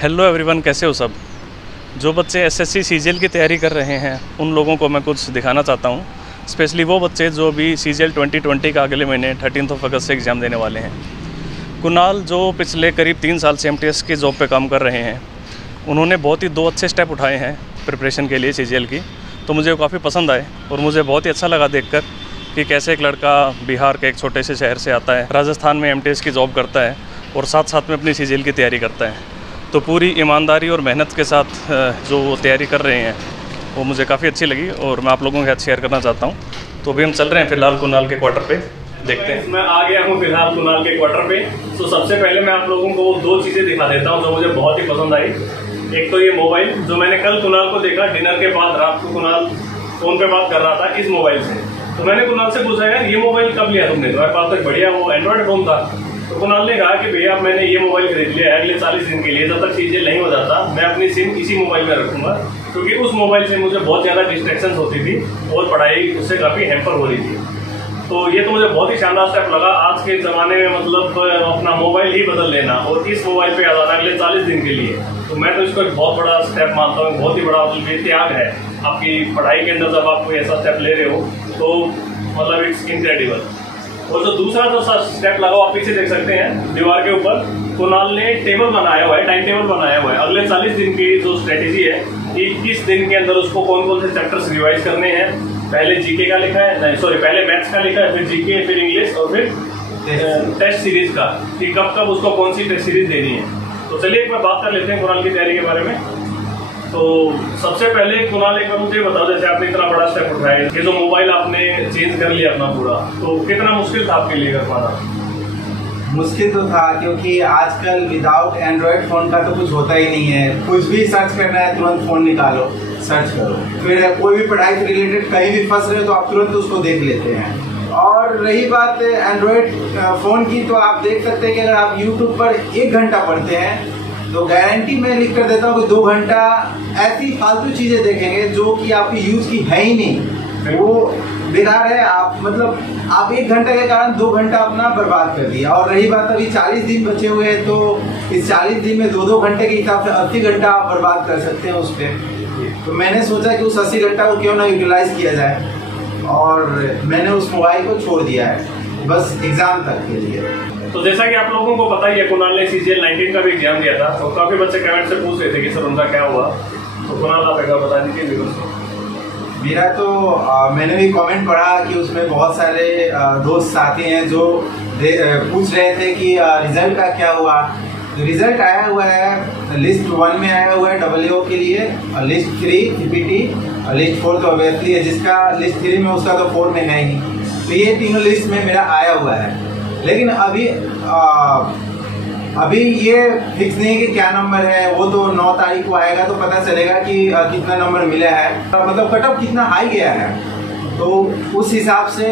Hello everyone, कैसे हो सब। जो बच्चे एसएससी सीजीएल की तैयारी कर रहे हैं उन लोगों को मैं कुछ दिखाना चाहता हूँ। स्पेशली वो बच्चे जो अभी सीजीएल 2020 का अगले महीने 13 अगस्त से एग्ज़ाम देने वाले हैं। कुणाल जो पिछले करीब 3 साल से एमटीएस की जॉब पे काम कर रहे हैं, उन्होंने बहुत ही 2 अच्छे स्टेप उठाए हैं प्रिपरेशन के लिए सीजीएल की, तो मुझे काफ़ी पसंद आए और मुझे बहुत ही अच्छा लगा देखकर कि कैसे एक लड़का बिहार के एक छोटे से शहर से आता है, राजस्थान में एमटीएस की जॉब करता है और साथ साथ में अपनी सीजीएल की तैयारी करता है। तो पूरी ईमानदारी और मेहनत के साथ जो वो तैयारी कर रहे हैं वो मुझे काफ़ी अच्छी लगी और मैं आप लोगों के साथ शेयर करना चाहता हूँ। तो अभी हम चल रहे हैं फिलहाल कुणाल के क्वार्टर पे, देखते हैं। मैं आ गया हूँ फिलहाल कुणाल के क्वार्टर पे। तो सबसे पहले मैं आप लोगों को 2 चीज़ें दिखा देता हूँ जो मुझे बहुत ही पसंद आई। एक तो ये मोबाइल जो मैंने कल कुणाल को देखा डिनर के बाद, रात को कुणाल फ़ोन पे बात कर रहा था इस मोबाइल से। तो मैंने कुणाल से पूछा, यार ये मोबाइल कब लिया तुमने? तुम्हारे पास तो बढ़िया वो एंड्रॉइड फ़ोन था। तो कुणाल ने कहा कि भैया मैंने ये मोबाइल खरीद लिया है अगले 40 दिन के लिए, जब तक सीजीएल नहीं हो जाता मैं अपनी सिम इसी मोबाइल में रखूंगा, क्योंकि उस मोबाइल से मुझे बहुत ज़्यादा डिस्ट्रैक्शन होती थी और पढ़ाई उससे काफ़ी हैम्पर हो रही थी। तो ये तो मुझे बहुत ही शानदार स्टेप लगा। आज के ज़माने में मतलब अपना मोबाइल ही बदल लेना और इस मोबाइल पे आ जाना अगले 40 दिन के लिए, तो मैं तो इसको एक बहुत बड़ा स्टेप मानता हूँ। बहुत ही बड़ा मतलब त्याग है आपकी पढ़ाई के अंदर, जब आप कोई ऐसा स्टेप ले रहे हो तो मतलब इट्स इनक्रेडिबल। और जो दूसरा जो स्टेप लगा आप पीछे देख सकते हैं दीवार के ऊपर, कुणाल ने टेबल बनाया हुआ है, टाइम टेबल बनाया हुआ है अगले 40 दिन की जो स्ट्रेटेजी है कि किस दिन के अंदर उसको कौन कौन से चैप्टर्स रिवाइज करने हैं। पहले जीके का लिखा है, नहीं सॉरी पहले मैथ्स का लिखा है, फिर जीके, फिर इंग्लिश और फिर टेस्ट सीरीज का, कि कब कब उसको कौन सी टेस्ट सीरीज देनी है। तो चलिए एक बार बात कर लेते हैं कुणाल की तैयारी के बारे में। तो सबसे पहले कुणाल एक बार मुझे बताओ, जैसे आपने इतना बड़ा स्टेप उठाया, ये जो मोबाइल आपने चेंज कर लिया अपना पूरा, तो कितना मुश्किल था आपके लिए कर पाना? मुश्किल तो था क्योंकि आजकल विदाउट एंड्रॉइड फोन का तो कुछ होता ही नहीं है। कुछ भी सर्च करना है तुरंत फोन निकालो, सर्च करो। फिर कोई भी पढ़ाई से रिलेटेड कहीं भी फंस रहे हो तो आप तुरंत उसको देख लेते हैं। और रही बात एंड्रॉइड फोन की, तो आप देख सकते हैं कि अगर आप यूट्यूब पर 1 घंटा पढ़ते हैं तो गारंटी मैं लिख कर देता हूँ कि 2 घंटा ऐसी फालतू चीजें देखेंगे जो कि आपकी यूज की है ही नहीं, वो बेकार है। आप मतलब आप 1 घंटे के कारण 2 घंटा अपना बर्बाद कर दिया। और रही बात अभी 40 दिन बचे हुए हैं, तो इस 40 दिन में 2-2 घंटे के हिसाब से 80 घंटा आप बर्बाद कर सकते हैं उस पर। तो मैंने सोचा कि उस 80 घंटा को क्यों ना यूटिलाइज किया जाए, और मैंने उस मोबाइल को छोड़ दिया है बस एग्जाम तक के लिए। तो जैसा कि आप लोगों को पता ही है, कुणाल ने सीजीएल 19 का भी एग्जाम दिया था, तो काफी बच्चे कमेंट से पूछ रहे थे कि सर उनका क्या हुआ। तो कुणाल आप एक बार बता दीजिए। मेरा तो मैंने भी कमेंट पढ़ा कि उसमें बहुत सारे दोस्त साथी हैं जो पूछ रहे थे कि रिजल्ट का क्या हुआ। तो रिजल्ट आया हुआ है, लिस्ट 1 में आया हुआ है WO के लिए, और लिस्ट 3 CPT, और लिस्ट 4 तो ऑब्वियसली है, जिसका लिस्ट 3 में उसका तो 4 में है ही। तो ये तीनों लिस्ट में मेरा आया हुआ है। लेकिन अभी ये फिक्स नहीं है कि क्या नंबर है, वो तो 9 तारीख को आएगा तो पता चलेगा कि कितना नंबर मिला है, मतलब कट ऑफ कितना हाई गया है। तो उस हिसाब से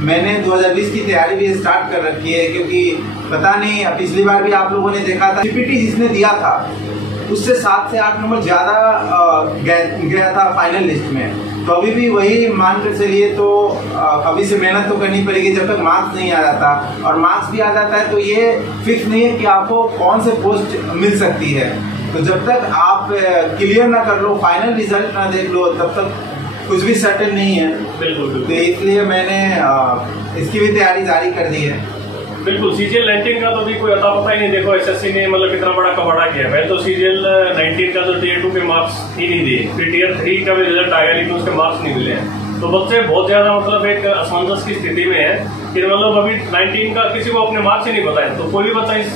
मैंने 2020 की तैयारी भी स्टार्ट कर रखी है, क्योंकि पता नहीं, पिछली बार भी आप लोगों ने देखा था CPT जिसने दिया था उससे 7 से 8 नंबर ज्यादा गया था फाइनल लिस्ट में। तो अभी भी वही मान कर चलिए, तो अभी से मेहनत तो करनी पड़ेगी जब तक मार्क्स नहीं आ जाता। और मार्क्स भी आ जाता है तो ये फिक्स नहीं है कि आपको कौन से पोस्ट मिल सकती है। तो जब तक आप क्लियर ना कर लो, फाइनल रिजल्ट ना देख लो, तब तक कुछ भी सर्टेन नहीं है। बिल्कुल। तो इसलिए मैंने इसकी भी तैयारी जारी कर दी है। बिल्कुल। सीजीएल 19 का तो भी कोई अता पता ही नहीं। देखो एसएससी ने मतलब कितना बड़ा कबाड़ा किया। पहले तो सीजीएल 19 का जो टियर 2 के मार्क्स ही नहीं दिए, फिर टियर 3 का भी रिजल्ट आया लेकिन उसके मार्क्स नहीं मिले हैं। तो बच्चे बहुत ज्यादा मतलब एक असमंजस की स्थिति में है कि मतलब अभी 19 का किसी को अपने मार्क्स ही नहीं पता है। तो कोई भी बच्चा इस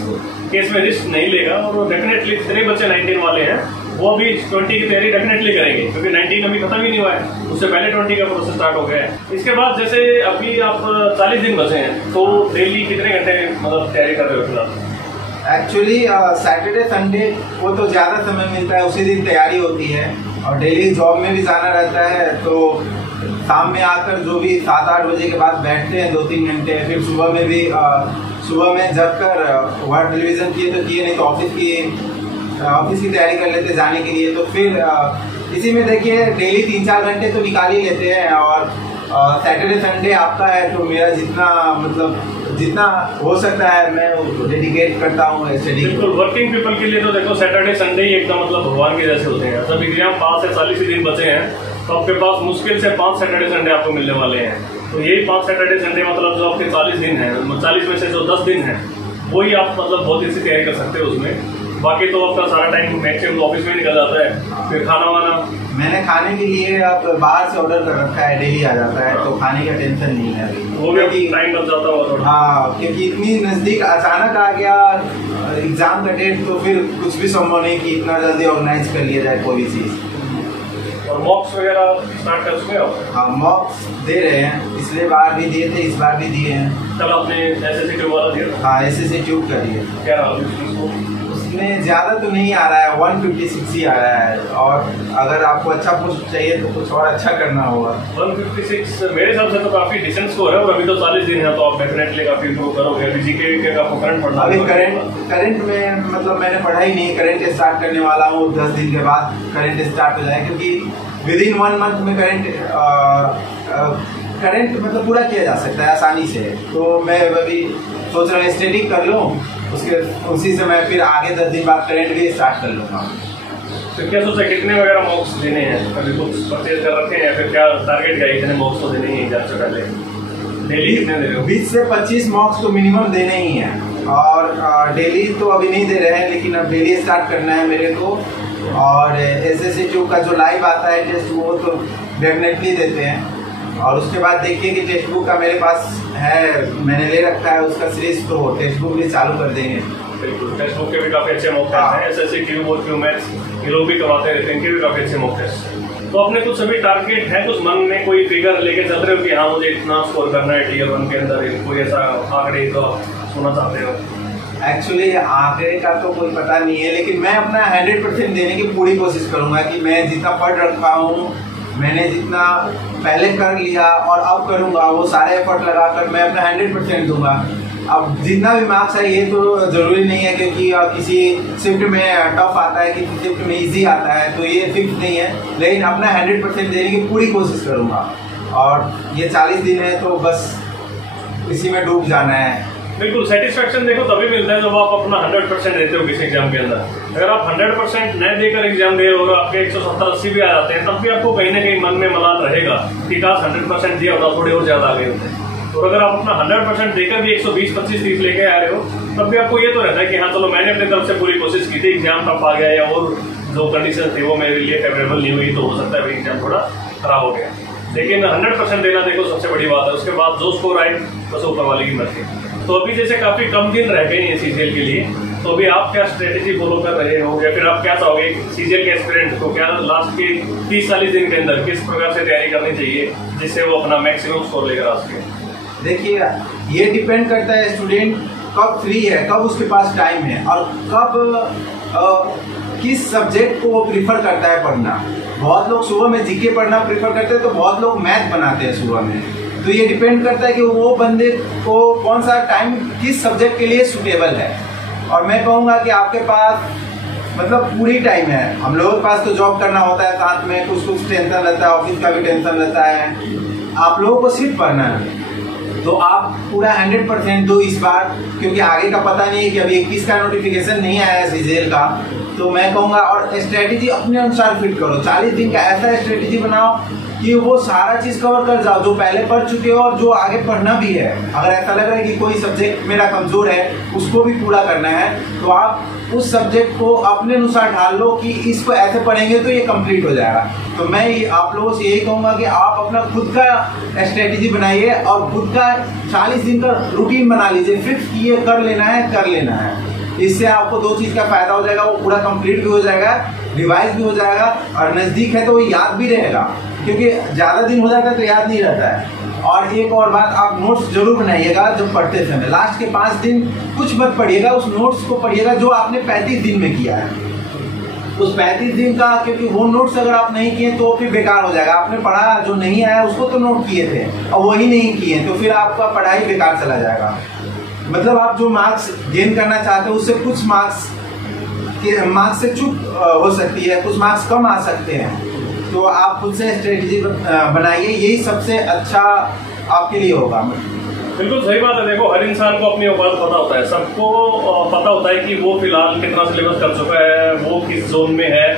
केस में रिस्क नहीं लेगा, और डेफिनेटली जितने बच्चे 19 वाले हैं वो अभी 20 की तैयारी डेफिनेटली करेंगे, क्योंकि 19 अभी खत्म ही नहीं हुआ है, उससे पहले 20 का प्रोसेस स्टार्ट हो गया है। इसके बाद जैसे अभी आप 40 दिन बचे हैं, तो डेली कितने घंटे मतलब तैयारी कर रहे हो फिलहाल? एक्चुअली सैटरडे संडे वो तो ज्यादा समय मिलता है, उसी दिन तैयारी होती है। और डेली जॉब में भी जाना रहता है, तो शाम में आकर जो भी 7-8 बजे के बाद बैठते हैं 2-3 घंटे। फिर सुबह में भी सुबह में जग कर वर्क रिविजन किए तो किए, नहीं तो ऑफिस की तैयारी कर लेते जाने के लिए। तो फिर इसी में देखिए डेली 3-4 घंटे तो निकाल ही लेते हैं। और सैटरडे संडे आपका है तो मेरा जितना मतलब जितना हो सकता है मैं डेडिकेट करता हूँ स्टडी। बिल्कुल, वर्किंग पीपल के लिए तो देखो सैटरडे संडे ही एकदम मतलब भगवान के जैसे होते हैं। जब एग्जाम पास है, 40 ही दिन बचे हैं, तो आपके पास मुश्किल से 5 सैटरडे संडे आपको मिलने वाले हैं। तो यही 5 सैटरडे संडे मतलब जो आपके 40 दिन हैं, 40 में से जो 10 दिन हैं वही आप मतलब बहुत अच्छी तैयारी कर सकते हो उसमें। बाकी तो आपका सारा टाइम मैक्सिमम ऑफिस में निकल जाता है। फिर खाना वाना मैंने खाने के लिए अब बाहर से ऑर्डर कर रखा है, डेली आ जाता है, तो खाने का टेंशन नहीं है अभी। वो भी टाइम लग जाता होगा थोड़ा। हाँ, क्योंकि इतनी नज़दीक अचानक आ गया एग्जाम का डेट, तो फिर कुछ भी संभव नहीं कि इतना जल्दी ऑर्गेनाइज कर लिया जाए कोई भी चीज़। और मॉक्स वगैरह स्टार्ट कर चुके हो? हाँ, मॉक्स दे रहे हैं, पिछले बार भी दिए थे, इस बार भी दिए हैं। कल आपने एसएससी ट्यूब वाला दिया? हाँ, एसएससी ट्यूब का दिए। क्या रहा उसमें? उसमें ज़्यादा तो नहीं आ रहा है, 156 ही आ रहा है, और अगर आपको अच्छा पोस्ट चाहिए तो कुछ और अच्छा करना होगा। 156 मेरे हिसाब से तो काफ़ी डिसेंट स्कोर है, और अभी तो 40 दिन है, तो आप डेफिनेटली काफ़ी इम्प्रूव करोगे। अभी जीके के आपको करंट पढ़ना अभी करंट में मतलब मैंने पढ़ा ही नहीं, करंट स्टार्ट करने वाला हूँ, 10 दिन के बाद करंट स्टार्ट हो जाए, क्योंकि विदिन 1 मंथ में करंट मतलब पूरा किया जा सकता है आसानी से। तो मैं अभी सोच रहा हूँ स्टडी कर लूँ, उसी से मैं फिर आगे 10 दिन बाद करंट भी स्टार्ट कर लूँगा। तो क्या सोचा कितने वगैरह मॉक्स देने हैं? अभी कुछ परचेज कर रखे हैं या फिर क्या टारगेट का इतने मॉक्स तो देने ही हैं एग्जाम से पहले? डेली कितने दे रहे हो? 20 से 25 मॉक्स तो मिनिमम देने ही हैं, और डेली तो अभी नहीं दे रहे हैं, लेकिन अब डेली स्टार्ट करना है मेरे को। और एसएससी ट्यूब का जो लाइव आता है टेस्ट, वो तो डेफिनेटली देते हैं। और उसके बाद देखिए कि टेक्स्ट बुक का मेरे पास है, मैंने ले रखा है उसका सीरीज, तो टेक्स्ट बुक भी चालू कर देंगे। बिल्कुल, टेक्स्ट बुक के भी काफ़ी अच्छे मॉक टेस्ट हैं। एसएससी ट्यूब और क्यू मैथ्स ये लोग भी करवाते रहते हैं, इनके भी काफ़ी अच्छे मॉक टेस्ट। तो अपने कुछ सभी टारगेट है, कुछ मन में कोई फिगर लेके चल रहे हो कि हाँ मुझे इतना स्कोर करना है टीयर 1 के अंदर? कोई ऐसा आंकड़े तो आप सुनना चाहते हो? एक्चुअली आंकड़े का तो कोई पता नहीं है, लेकिन मैं अपना 100% देने की पूरी कोशिश करूंगा कि मैं जितना पढ़ रखा हूँ, मैंने जितना पहले कर लिया और अब करूंगा, वो सारे एफर्ट लगाकर मैं अपना 100% दूंगा। अब जितना भी मार्क्स है ये तो जरूरी नहीं है, क्योंकि किसी शिफ्ट में टफ आता है, किसी शिफ्ट में इजी आता है, तो ये फिक्स नहीं है, लेकिन अपना 100% देने की पूरी कोशिश करूंगा। और ये 40 दिन है, तो बस इसी में डूब जाना है। बिल्कुल, सेटिस्फेक्शन देखो तभी मिलता है जब आप अपना 100% देते हो किसी एग्जाम के अंदर। अगर आप 100% न देकर एग्जाम दे रहे हो और आपके 170-80 भी आ जाते हैं, तब भी आपको कहीं ना कहीं मन में मलाल रहेगा कि काश 100% दिया होता, थोड़े और ज्यादा आ गए होते। और अगर आप अपना 100% देकर भी 120, 25, 30 लेके आ रहे हो, तब भी आपको ये तो रहता है कि हाँ चलो मैंने अपनी तरफ से पूरी कोशिश की थी, एग्जाम टफ आ गया या और जो कंडीशन थी वो मेरे लिए फेवरेबल नहीं हुई, तो हो सकता है एग्जाम थोड़ा खराब हो गया। लेकिन 100% देना देखो सबसे बड़ी बात है। उसके बाद जो स्कोर आए बस ऊपर वाले की मर्जी। तो अभी जैसे काफी कम दिन रह गए हैं सीजीएल के लिए, तो अभी आप क्या स्ट्रेटेजी फॉलो कर रहे हो, या फिर आप क्या चाहोगे सीजीएल के एस्पिरेंट को क्या लास्ट के 30-40 दिन के अंदर किस प्रकार से तैयारी करनी चाहिए जिससे वो अपना मैक्सिमम स्कोर लेकर आ सके? देखिए, ये डिपेंड करता है स्टूडेंट कब फ्री है, कब उसके पास टाइम है, और कब किस सब्जेक्ट को वो प्रीफर करता है पढ़ना। बहुत लोग सुबह में जीके पढ़ना प्रीफर करते हैं, तो बहुत लोग मैथ बनाते हैं सुबह में। तो ये डिपेंड करता है कि वो बंदे को कौन सा टाइम किस सब्जेक्ट के लिए सूटेबल है। और मैं कहूँगा कि आपके पास मतलब पूरी टाइम है। हम लोगों के पास तो जॉब करना होता है, साथ में कुछ टेंशन रहता है, ऑफिस का भी टेंशन रहता है, आप लोगों को सिर्फ पढ़ना है। तो आप पूरा 100% दो इस बार, क्योंकि आगे का पता नहीं है कि अभी 21 का नोटिफिकेशन नहीं आया है सीजीएल का। तो मैं कहूँगा, और स्ट्रेटेजी अपने अनुसार फिट करो। 40 दिन का ऐसा स्ट्रेटेजी बनाओ कि वो सारा चीज कवर कर जाओ जो पहले पढ़ चुके हो और जो आगे पढ़ना भी है। अगर ऐसा लग रहा है कि कोई सब्जेक्ट मेरा कमजोर है, उसको भी पूरा करना है, तो आप उस सब्जेक्ट को अपने अनुसार ढाल लो कि इसको ऐसे पढ़ेंगे तो ये कंप्लीट हो जाएगा। तो मैं आप लोगों से यही कहूँगा कि आप अपना खुद का स्ट्रेटेजी बनाइए और खुद का 40 दिन का रूटीन बना लीजिए, फिक्स कि ये कर लेना है। इससे आपको दो चीज का फायदा हो जाएगा, वो पूरा कंप्लीट भी हो जाएगा, रिवाइज भी हो जाएगा, और नजदीक है तो वो याद भी रहेगा, क्योंकि ज्यादा दिन हो जाता है तो याद नहीं रहता है। और एक और बात, आप नोट्स जरूर बनाइएगा जब पढ़ते समय। लास्ट के 5 दिन कुछ मत पढ़िएगा, उस नोट्स को पढ़िएगा जो आपने 35 दिन में किया है। उस 35 दिन का, क्योंकि वो नोट्स अगर आप नहीं किए तो फिर बेकार हो जाएगा। आपने पढ़ा, जो नहीं आया उसको तो नोट किए थे और वही नहीं किए, तो फिर आपका पढ़ाई बेकार चला जाएगा। मतलब आप जो मार्क्स गेन करना चाहते हो उससे कुछ मार्क्स से चूक हो सकती है, कुछ मार्क्स कम आ सकते हैं। तो आप खुद से स्ट्रेटेजी बनाइए, यही सबसे अच्छा आपके लिए होगा। बिल्कुल सही बात है। देखो, हर इंसान को अपनी औकात पता होता है, सबको पता होता है कि वो फिलहाल कितना सिलेबस कर चुका है, वो किस जोन में है।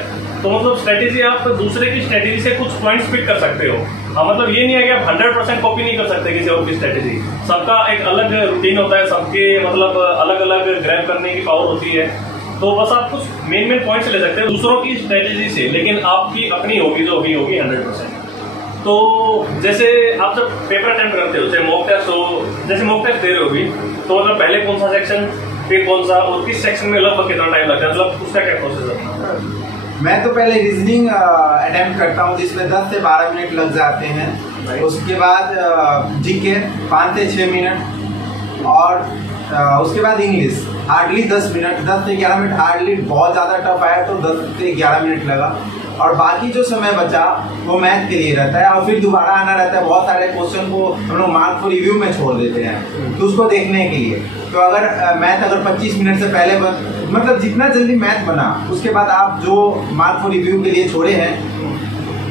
तो मतलब स्ट्रेटेजी, आप दूसरे की स्ट्रेटेजी से कुछ पॉइंट्स पिक कर सकते हो। हाँ, मतलब ये नहीं है कि आप 100% कॉपी नहीं कर सकते किसी और की स्ट्रेटेजी। सबका एक अलग रूटीन होता है, सबके मतलब अलग अलग ग्रैब करने की पावर होती है। तो बस आप कुछ मेन पॉइंट्स ले सकते हो दूसरों की स्ट्रेटेजी से, लेकिन आपकी अपनी होगी जो भी होगी 100%। तो जैसे आप जब पेपर अटेम्प्ट करते हो, चाहे मॉक टेस्ट हो, जैसे मॉक टेस्ट दे रहे हो भी, तो मतलब पहले कौन सा सेक्शन, फिर कौन सा, और किस सेक्शन में लगभग कितना टाइम लगता है, मतलब उसका क्या प्रोसेस है? मैं तो पहले रीजनिंग अटेम्प्ट करता हूँ जिसमें 10 से 12 मिनट लग जाते हैं। उसके बाद जीके 5 से 6 मिनट, और उसके बाद इंग्लिश हार्डली 10 मिनट, 10 से 11 मिनट हार्डली। बहुत ज़्यादा टफ आया तो 10 से 11 मिनट लगा, और बाकी जो समय बचा वो मैथ के लिए रहता है। और फिर दोबारा आना रहता है, बहुत सारे क्वेश्चन को हम लोग मार्क फॉर रिव्यू में छोड़ देते हैं तो उसको देखने के लिए। तो अगर मैथ अगर 25 मिनट से पहले मतलब जितना जल्दी मैथ बना, उसके बाद आप जो मार्क फॉर रिव्यू के लिए छोड़े हैं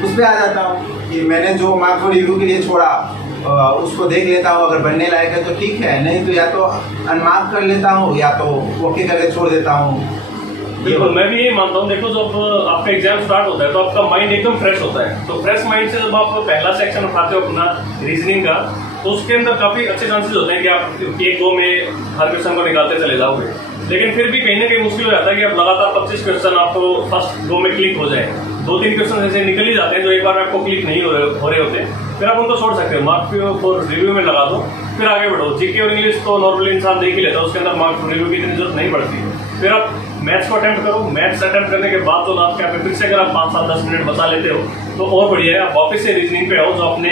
उस पर आ जाता हूँ कि मैंने जो मार्क फॉर रिव्यू के लिए छोड़ा उसको देख लेता हूँ। अगर बनने लायक है तो ठीक है, नहीं तो या तो अनमार्क कर लेता हूँ या तो ओके करके छोड़ देता हूँ। बिल्कुल, मैं भी यही मानता हूँ। देखो, जब आपका एग्जाम स्टार्ट होता है तो आपका माइंड एकदम फ्रेश होता है। तो फ्रेश माइंड से जब आप पहला सेक्शन उठाते हो अपना रीजनिंग का, तो उसके अंदर काफी अच्छे चांसेस होते हैं कि आप एक दो में हर क्वेश्चन को निकालते चले जाओगे। लेकिन फिर भी कहीं ना कहीं मुश्किल हो जाता है कि आप लगातार 25 क्वेश्चन आपको फर्स्ट दो में क्लिक हो जाए। 2-3 क्वेश्चन ऐसे निकल ही जाते हैं जो एक बार में आपको क्लिक नहीं हो रहे होते, फिर आप उनको छोड़ सकते हो, मार्क फॉर रिव्यू में लगा दो, फिर आगे बढ़ो। जीके और इंग्लिश तो नॉर्मली इंसान देख ही लेता है, उसके अंदर मार्क फॉर रिव्यू की इतनी जरूरत नहीं पड़ती। फिर आप मैथ्स को अटेम्प्ट करो, मैथ्स अटेम्प्ट करने के बाद तो लास्ट के फिर से अगर आप 5-7-10 मिनट बचा लेते हो तो और बढ़िया है। आप वापस से रीजनिंग पे आओ, जो अपने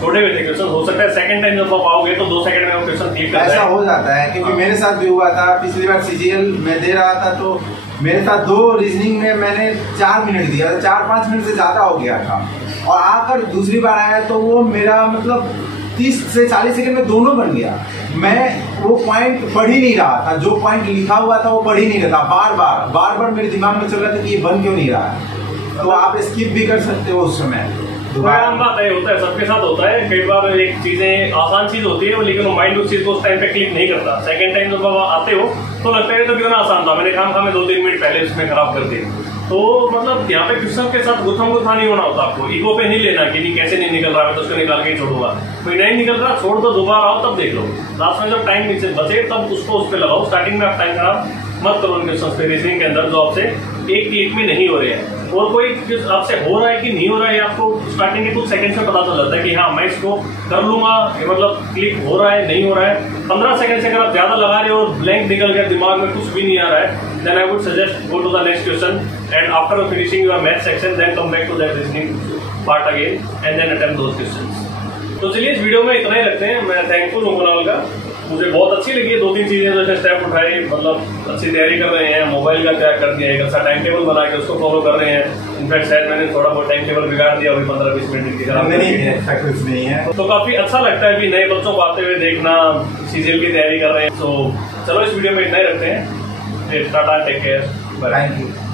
छोड़े हुए थे क्वेश्चन, हो सकता है सेकंड टाइम जब आप आओगे तो 2 सेकंड में वो क्वेश्चन क्लिक कर जाए। ऐसा हो जाता है, क्योंकि मेरे साथ भी हुआ था। पिछली बार सीजीएल में दे रहा था तो मेरे साथ 2 रीजनिंग में मैंने 4 मिनट दिया, 4-5 मिनट से ज्यादा हो गया था, और आकर दूसरी बार आया तो वो मेरा मतलब 30 से 40 सेकंड में दोनों बन गया। मैं वो पॉइंट पढ़ ही नहीं रहा था, जो पॉइंट लिखा हुआ था वो पढ़ ही नहीं रहा था। बार बार मेरे दिमाग में चल रहा था कि ये बन क्यों नहीं रहा है। तो आप स्किप भी कर सकते हो उस समय। आम बात है, होता है, सबके साथ होता है। कई बार एक चीजें आसान चीज होती है, लेकिन वो माइंड उस चीज को उस टाइम पे क्लिक नहीं करता। सेकंड टाइम जब आप आते हो तो लगता है तो कितना आसान था, मैंने काम 2-3 मिनट पहले उसमें खराब कर दिया। तो मतलब यहाँ पे क्वेश्चन के साथ गुत्था नहीं होना होता आपको, ईगो पे नहीं लेना कि नहीं कैसे नहीं निकल रहा है तो उसको निकाल के ही छोड़ूंगा। कोई नहीं निकल रहा, छोड़ दो, दोबारा आओ तब देख लो। लास्ट में जब टाइम नीचे बचे तब उसको उस पर लगाओ। स्टार्टिंग में आप टाइम खराब मत करो उन क्वेश्चन पे रीजनिंग के अंदर जो आपसे एक क्लिक में नहीं हो रहे हैं। और कोई आपसे हो रहा है कि नहीं हो रहा है, आपको स्टार्टिंग के कुछ सेकंड में पता चल जाता है कि हाँ मैं इसको कर लूंगा, मतलब क्लिक हो रहा है नहीं हो रहा है। 15 सेकंड से अगर आप ज्यादा लगा रहे हो और ब्लैंक निकल गया, दिमाग में कुछ भी नहीं आ रहा है, then I would suggest go to the next question and after finishing your math section then come back to that reasoning part again and then attempt those questions। तो चलिए इस वीडियो में इतना ही रखते हैं। मैं थैंकफुल हूँ कुणाल का, मुझे बहुत अच्छी लगी है 2-3 चीजें जैसे स्टेप उठाए, मतलब अच्छी तैयारी कर रहे हैं, मोबाइल का त्याग कर दिया, एक अच्छा टाइम टेबल बना के उसको फॉलो कर रहे हैं। इनफैक्ट शायद मैंने थोड़ा बहुत टाइम टेबल बिगाड़ दिया अभी 15-20 मिनट की खराब नहीं है। तो काफी अच्छा लगता है भी नए बच्चों को आते हुए देखना, सीजीएल की तैयारी कर रहे हैं। तो चलो इस वीडियो में इतना ही रखते हैं। Tata, take care, bye. Thank you.